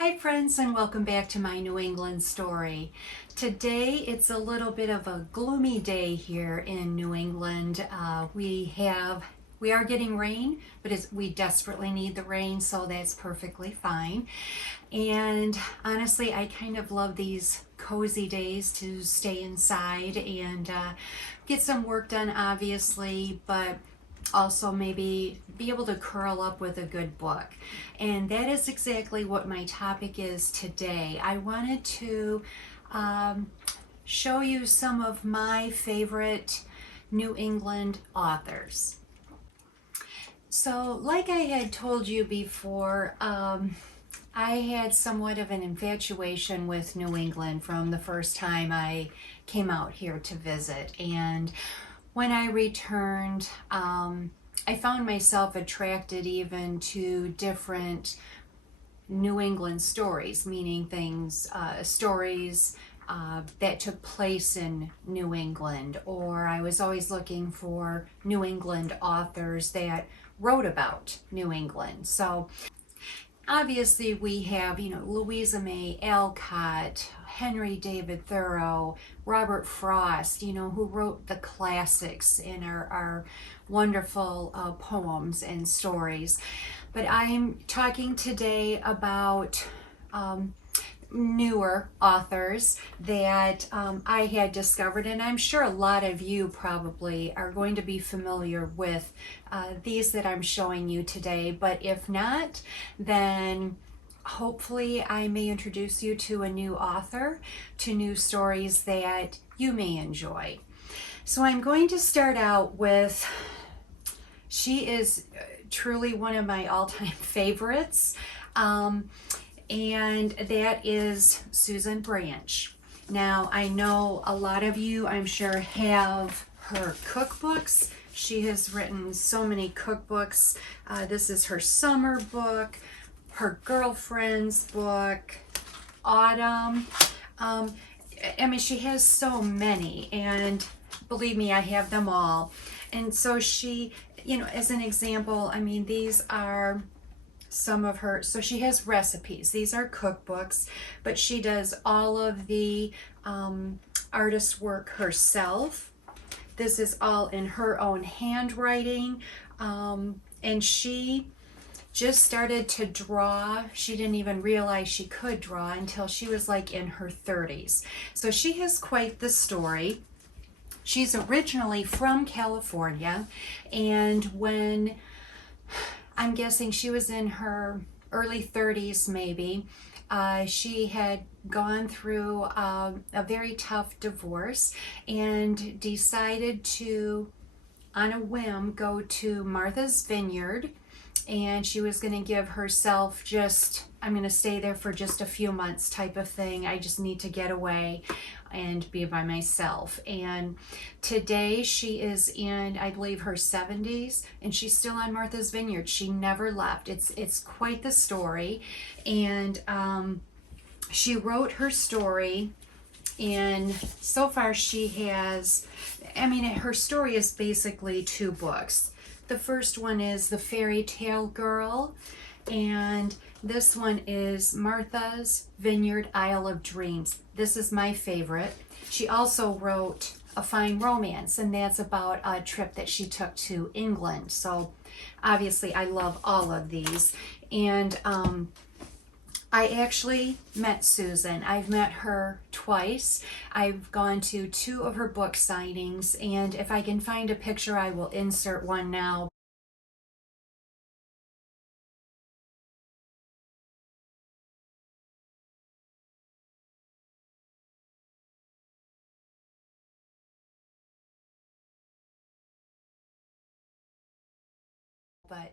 Hi friends, and welcome back to my New England story. Today it's a little bit of a gloomy day here in New England. We are getting rain, but we desperately need the rain, so that's perfectly fine. And honestly, I kind of love these cozy days to stay inside and get some work done, obviously, but also maybe be able to curl up with a good book. And that is exactly what my topic is today. I wanted to show you some of my favorite New England authors. So, like I had told you before, I had somewhat of an infatuation with New England from the first time I came out here to visit. And when I returned, I found myself attracted even to different New England stories, meaning stories that took place in New England, or I was always looking for New England authors that wrote about New England. So obviously we have, Louisa May Alcott, Henry David Thoreau, Robert Frost, who wrote the classics in our wonderful poems and stories. But I'm talking today about newer authors that I had discovered, and I'm sure a lot of you probably are going to be familiar with these that I'm showing you today, but if not, then hopefully I may introduce you to a new author, to new stories that you may enjoy. So I'm going to start out with, she is truly one of my all-time favorites, and that is Susan Branch. Now, I know a lot of you, I'm sure, have her cookbooks. She has written so many cookbooks. This is her summer book, her girlfriend's book, Autumn. She has so many, and believe me, I have them all. And so she, as an example, these are some of her, so she has recipes. These are cookbooks, but she does all of the artist work herself. This is all in her own handwriting, and she just started to draw. She didn't even realize she could draw until she was like in her 30s. So she has quite the story. She's originally from California, and when I'm guessing she was in her early 30s maybe, she had gone through a very tough divorce and decided to, on a whim, go to Martha's Vineyard, and she was going to give herself I'm going to stay there for just a few months type of thing. I just need to get away and be by myself. And today she is in, I believe, her 70s, and she's still on Martha's Vineyard. She never left. It's quite the story. And she wrote her story, and so far she has, her story is basically 2 books. The first one is The Fairy Tale Girl, and this one is Martha's Vineyard, Isle of Dreams. This is my favorite. She also wrote A Fine Romance, and that's about a trip that she took to England. So obviously I love all of these. And I actually met Susan. I've met her twice. I've gone to 2 of her book signings, and if I can find a picture, I will insert one now. But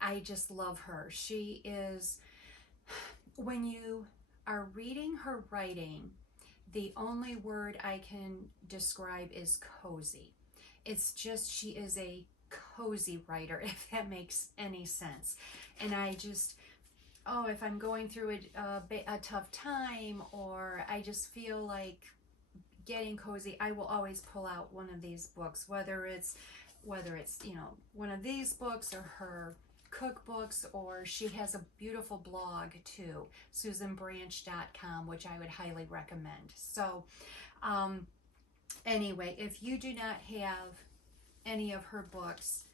I just love her. She is, when you are reading her writing, the only word I can describe is cozy. It's just, she is a cozy writer, if that makes any sense. And I just, if I'm going through a tough time, or I just feel like getting cozy, I will always pull out one of these books, whether it's one of these books or her cookbooks, or she has a beautiful blog too, susanbranch.com, which I would highly recommend. So anyway, if you do not have any of her books,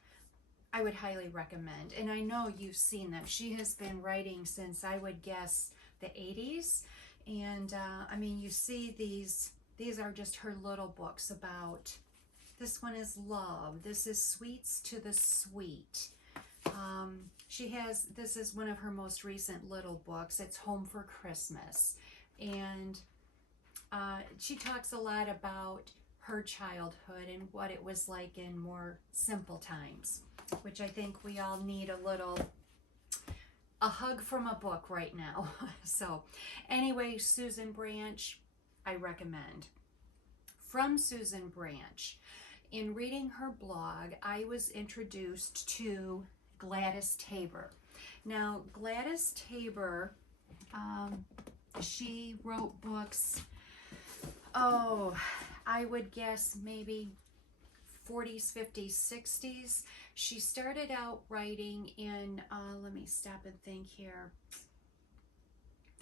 I would highly recommend. And I know you've seen them. She has been writing since, I would guess, the 80s. And I mean, you see these are just her little books about, this one is love. This is sweets to the sweet. This is one of her most recent little books. It's Home for Christmas. And she talks a lot about her childhood and what it was like in more simple times, which I think we all need a hug from a book right now. So anyway, Susan Branch, I recommend. From Susan Branch, in reading her blog, I was introduced to Gladys Tabor. Now, Gladys Tabor, she wrote books, I would guess maybe 40s, 50s, 60s. She started out writing in, let me stop and think here.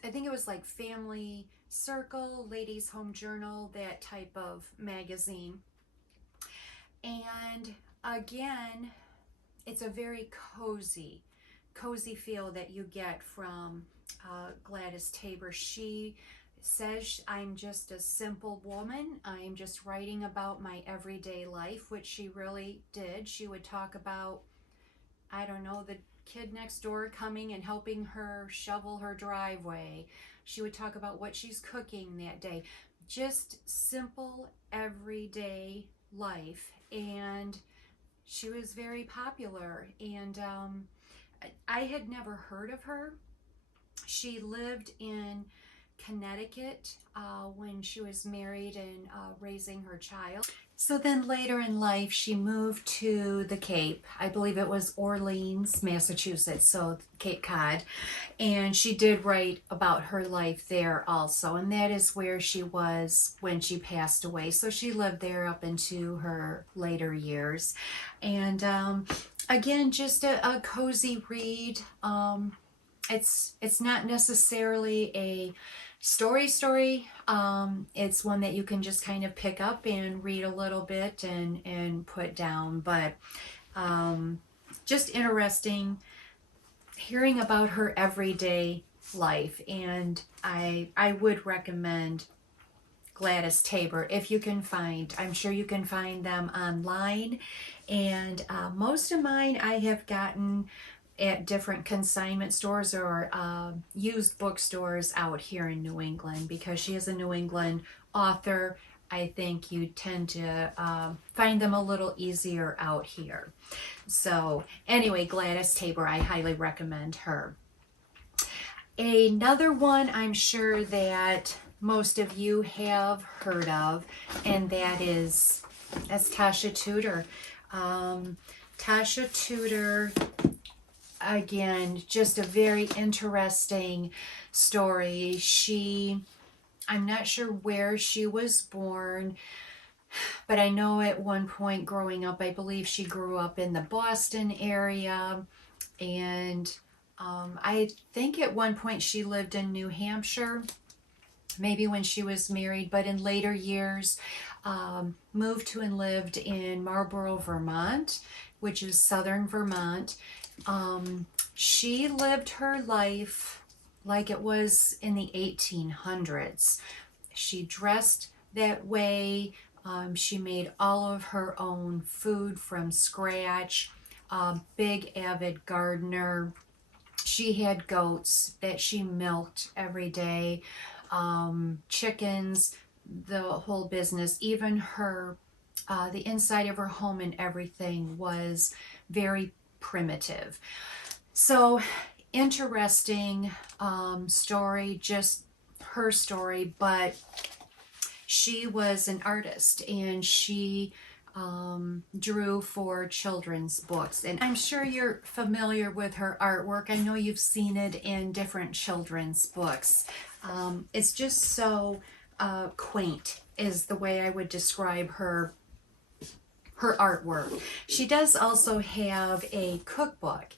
I think it was like Family Circle, Ladies Home Journal, that type of magazine. And again, it's a very cozy feel that you get from Gladys Tabor. She says, I'm just a simple woman. I'm just writing about my everyday life, which she really did. She would talk about, I don't know, the kid next door coming and helping her shovel her driveway. She would talk about what she's cooking that day. Just simple, everyday life. And she was very popular. And I had never heard of her. She lived in Connecticut when she was married and raising her child. So then later in life, she moved to the Cape. I believe it was Orleans, Massachusetts, so Cape Cod. And she did write about her life there also. And that is where she was when she passed away. So she lived there up into her later years. And again, just a cozy read. It's not necessarily a story. It's one that you can just kind of pick up and read a little bit and put down. But just interesting hearing about her everyday life. And I would recommend Gladys Tabor if you can find. I'm sure you can find them online. And most of mine I have gotten at different consignment stores or used bookstores out here in New England, because she is a New England author. I think you tend to find them a little easier out here. So anyway, Gladys Tabor, I highly recommend her. Another one I'm sure that most of you have heard of, and that's tashatudor. Tashatudor, again, just a very interesting story. I'm not sure where she was born, but I know at one point growing up, I believe she grew up in the Boston area. And I think at one point she lived in New Hampshire, maybe when she was married, but in later years moved to and lived in Marlborough, Vermont, which is southern Vermont. She lived her life like it was in the 1800s. She dressed that way. She made all of her own food from scratch. Big avid gardener. She had goats that she milked every day. Chickens, the whole business. Even her, the inside of her home and everything was very primitive. So interesting story, just her story, but she was an artist and she drew for children's books. And I'm sure you're familiar with her artwork. I know you've seen it in different children's books. It's just so quaint is the way I would describe her artwork. She does also have a cookbook,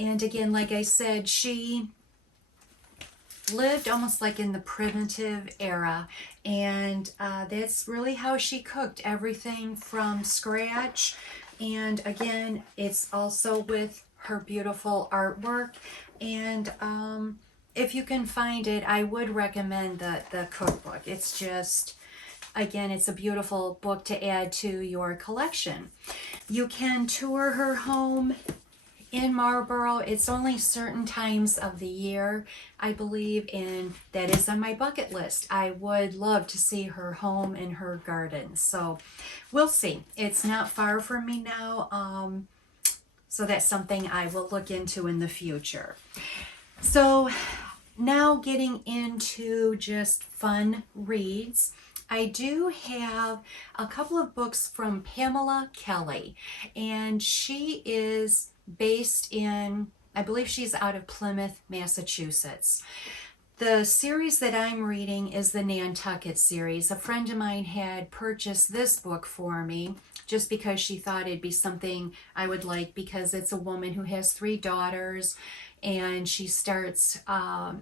And again, like I said, she lived almost like in the primitive era, and that's really how she cooked, everything from scratch. And again, it's also with her beautiful artwork. And if you can find it, I would recommend the cookbook. It's just, again, it's a beautiful book to add to your collection. You can tour her home in Marlboro. It's only certain times of the year, I believe, and that is on my bucket list. I would love to see her home and her garden. So we'll see. It's not far from me now. So that's something I will look into in the future. So now getting into just fun reads. I do have a couple of books from Pamelakelley, and she is based in, I believe she's out of Plymouth, Massachusetts. The series that I'm reading is the Nantucket series. A friend of mine had purchased this book for me just because she thought it'd be something I would like, because it's a woman who has 3 daughters, and she starts a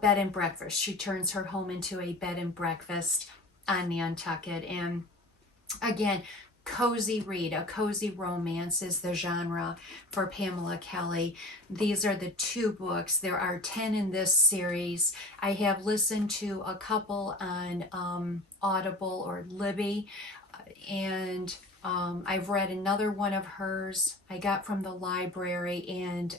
bed and breakfast. She turns her home into a bed and breakfast on Nantucket. And again, cozy read, a cozy romance is the genre for Pamelakelley. These are the 2 books. There are 10 in this series. I have listened to a couple on Audible or Libby, and I've read another one of hers I got from the library, and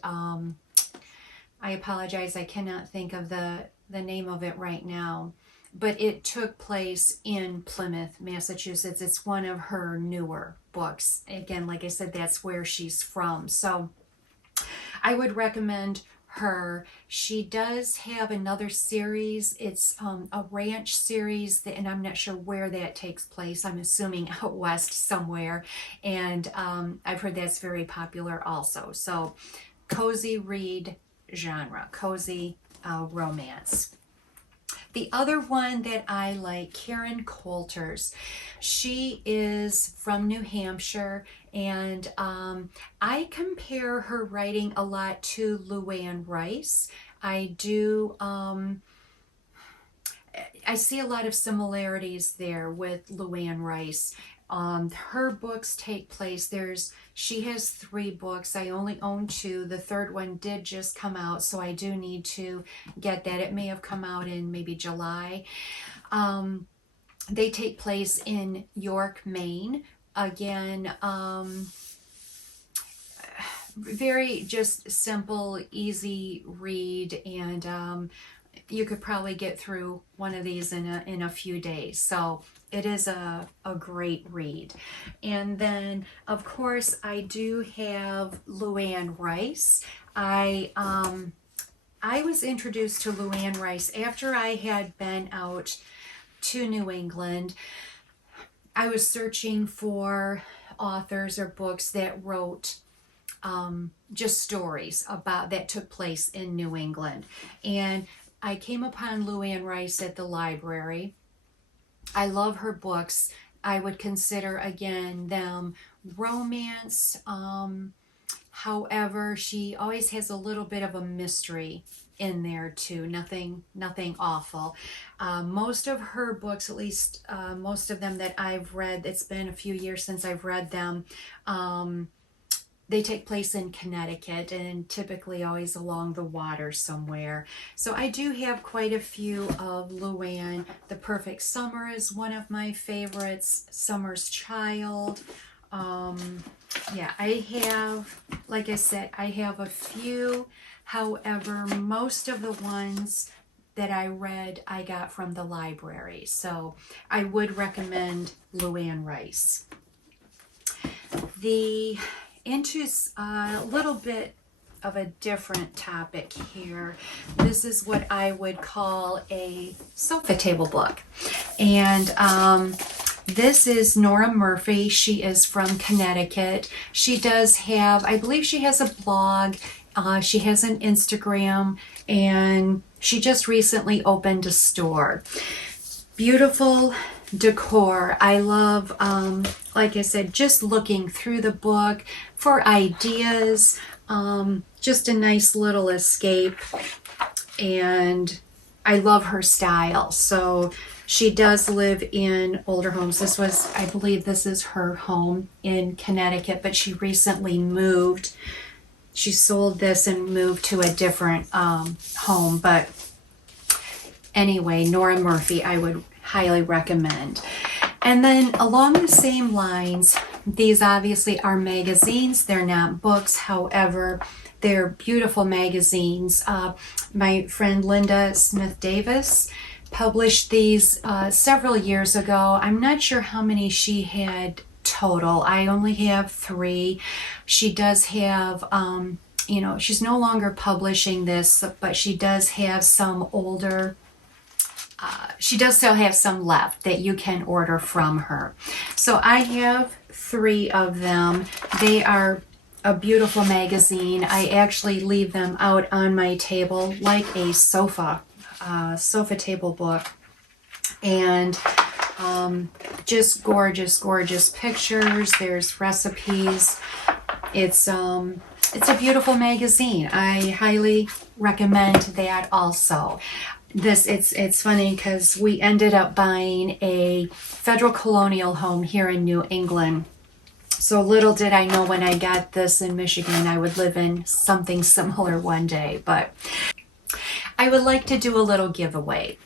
I apologize, I cannot think of the name of it right now. But it took place in Plymouth, Massachusetts. It's one of her newer books. Again, like I said, that's where she's from. So I would recommend her. She does have another series. It's a ranch series, and I'm not sure where that takes place. I'm assuming out west somewhere. And I've heard that's very popular also. So cozy read genre, cozy romance. The other one that I like, Karen Coulter's. She is from New Hampshire, and I compare her writing a lot to Luann Rice. I do, I see a lot of similarities there with Luann Rice. Her books take place, she has 3 books. I only own 2. The 3rd one did just come out, so I do need to get that. It may have come out in maybe July. They take place in York, Maine. Again, very just simple, easy read, and you could probably get through one of these in a few days. So it is a great read. And then, of course, I do have Luann Rice. I was introduced to Luann Rice after I had been out to New England. I was searching for authors or books that wrote just stories about that took place in New England. And I came upon Luann Rice at the library. I love her books. I would consider, again, them romance. However, she always has a little bit of a mystery in there too. Nothing awful. Most of her books, at least most of them that I've read, it's been a few years since I've read them, they take place in Connecticut, and typically always along the water somewhere. So I do have quite a few of Luann. The Perfect Summer is one of my favorites. Summer's Child. Yeah, I have, like I said, I have a few. However, most of the ones that I read, I got from the library. So I would recommend Luann Rice. Into a little bit of a different topic here. This is what I would call a sofa table book. And this is Nora Murphy. She is from Connecticut. She does have, I believe she has a blog. She has an Instagram, and she just recently opened a store. Beautiful decor. I love like I said, just looking through the book for ideas, just a nice little escape. And I love her style. So she does live in older homes. This was, I believe this is her home in Connecticut, but she recently moved. She sold this and moved to a different home. But anyway, Nora Murphy, I would highly recommend. And then along the same lines, these obviously are magazines. They're not books. However, they're beautiful magazines. My friend Linda Smith Davis published these several years ago. I'm not sure how many she had total. I only have 3. She does have, you know, she's no longer publishing this, but she does have some older, she does still have some left that you can order from her. So I have 3 of them. They are a beautiful magazine. I actually leave them out on my table like a sofa table book. And just gorgeous, gorgeous pictures. There's recipes. It's a beautiful magazine. I highly recommend that also. It's funny because we ended up buying a federal colonial home here in New England. So little did I know when I got this in Michigan, I would live in something similar one day. But I would like to do a little giveaway.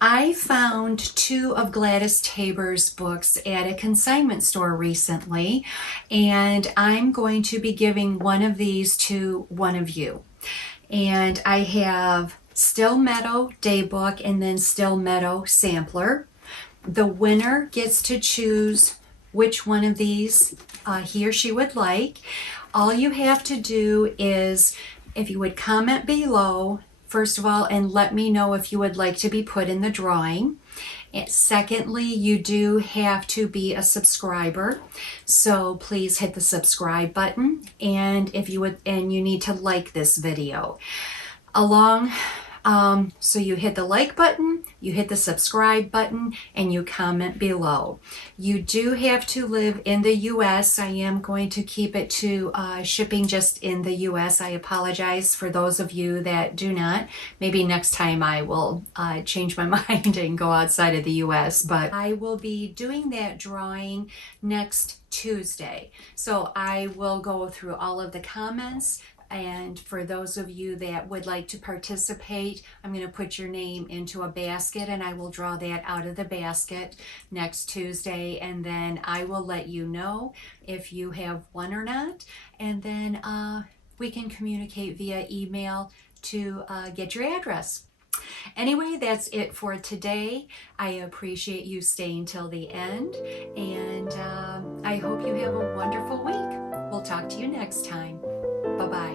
I found 2 of Gladys Tabor's books at a consignment store recently, and I'm going to be giving one of these to one of you. And I have Still Meadow Daybook and then Still Meadow Sampler. The winner gets to choose which one of these he or she would like. All you have to do is, if you would comment below, first of all, and let me know if you would like to be put in the drawing. And secondly, you do have to be a subscriber, so please hit the subscribe button, and if you would, and you need to like this video. So you hit the like button, you hit the subscribe button, and you comment below. You do have to live in the US. I am going to keep it to shipping just in the US. I apologize for those of you that do not. Maybe next time I will change my mind and go outside of the US, but I will be doing that drawing next Tuesday. So I will go through all of the comments. And for those of you that would like to participate, I'm going to put your name into a basket and I will draw that out of the basket next Tuesday. And then I will let you know if you have won or not. And then we can communicate via email to get your address. Anyway, that's it for today. I appreciate you staying till the end. And I hope you have a wonderful week. We'll talk to you next time. Bye-bye.